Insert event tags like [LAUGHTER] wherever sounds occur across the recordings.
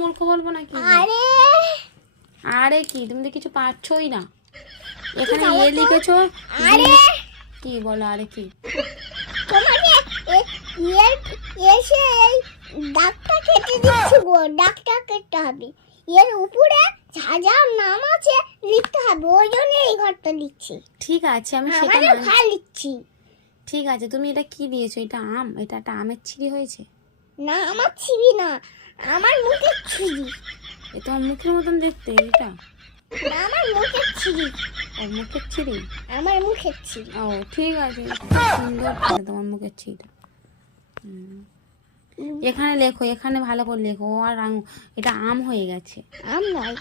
মূর্খ বলব নাকি? আরে। আরে কি? তুমি তো কিছু পারছোই না। এখানে লিখেছো? আরে। কি বলো আরে কি? তোমাকে এর এসে এই ডাকটা কেটে দিচ্ছি গো ডাকটা কেটে হবে। এর উপরে যা যা নাম আছে লিখতে হবে ওই জন্য এই ঘরটা লিখছি ঠিক আছে আমি সেটা ঘর লিখছি। ঠিক আছে তুমি এটা কি দিয়েছ? এটা আম? এটা একটা আমের ছিঁড়ি হয়েছে? না আমার ছিবি না। আমার মুখের ছিবি এ তোমার মুখের মতন দেখতে এটা? আমার মুখের ছিবি ও মুখের ছিঁড়ি? আমার মুখের ছিবি ও ঠিক আছে সুন্দর তোমার মুখের ছিঁড়ি এখানে লেখো এখানে ভালো করে লেখো। আর এটা আম হয়ে গেছে। আম নয়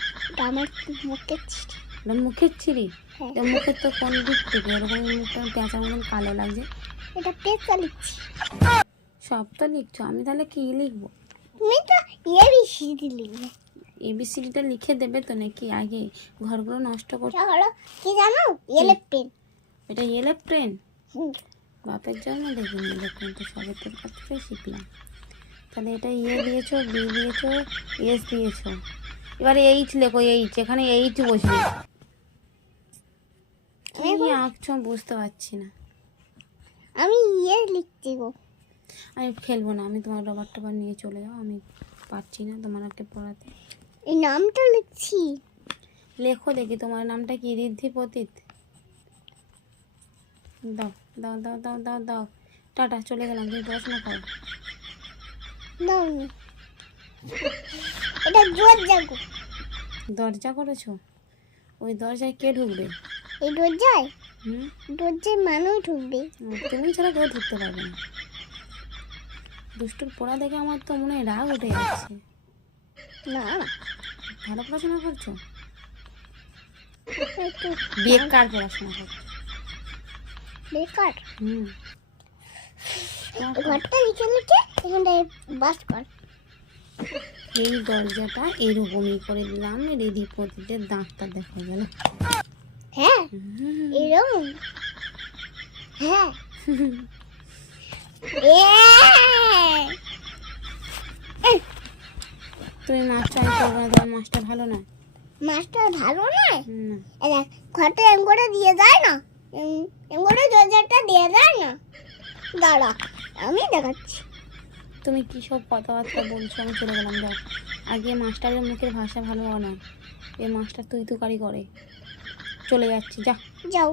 আমার মুখের এটা মুখের ছিঁড়ি? হ্যাঁ। মুখের তো কোন দিক থেকে? এরকম মুখটা পেঁচার মতন কালো লাগছে। এটা পেঁচা লিখছি। সব তো লিখছো আমি তাহলে কি তুমি তো লিখবে এবিসিডিটা লিখে দেবে তো নাকি? আগে ঘরগুলো নষ্ট করতে হলো কি জানো? পেন এটা ট্রেন হুম। বাপের জন্য দেখিনি দেখুন তো সবের তোর কাছ থেকে শিখলাম। তাহলে এটা ইয়ে দিয়েছ বি দিয়েছ এস দিয়েছ। এবারে এইচ লেখো এইচ এখানে এইচ বসবে। কি আঁকছো বুঝতে পারছি না। আমি ইয়ে লিখছি গো। আমি খেলব না আমি তোমার রবার টবার নিয়ে চলে যাও আমি পারছি না তোমাকে পড়াতে। এই নামটা লিখছি। লেখো দেখি তোমার নামটা কি ঋদ্ধি পতিত? দাও দাও দাও দাও দাও দাও। টাটা চলে গেলাম তুমি পড়াশোনা করো। নাও এটা জোর দরজা করেছ? ওই দরজায় কে ঢুকবে? এই দরজায়? হুম? দরজায় মানুষ ঢুকবে। তুমি ছাড়া কেউ ঢুকতে পারবে না। দুষ্টুর পড়া দেখে আমার তো মনে হয় রাগ উঠে যাচ্ছে। না ভালো পড়াশোনা করছ? বেকার পড়াশোনা করছ। বেকার? হুম। ঘরটা লিখে লিখে এখানটায় বাস কর। এই দরজাটা এরকমই করে দিলাম রেডি পতিতে দাঁতটা দেখা গেল। হ্যাঁ এরকম। হ্যাঁ [LAUGHS] এ তুমি মাস্টার আমি করব না তোমার মাস্টার ভালো না মাস্টার ভালো নয়? ঘরটা এম করে দিয়ে যায় না? এম করে দিয়ে যায় না? দাঁড়া আমি দেখাচ্ছি। তুমি কি সব কথাবার্তা বলছো? আমি চলে গেলাম যাও। আগে মাস্টারের মুখের ভাষা ভালো না। এ মাস্টার তুই তুকারি করে। চলে যাচ্ছি যা। যাও।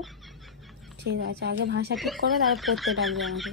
ঠিক আছে আগে ভাষা ঠিক করে তারপর পড়তে ডাকবে আমাকে।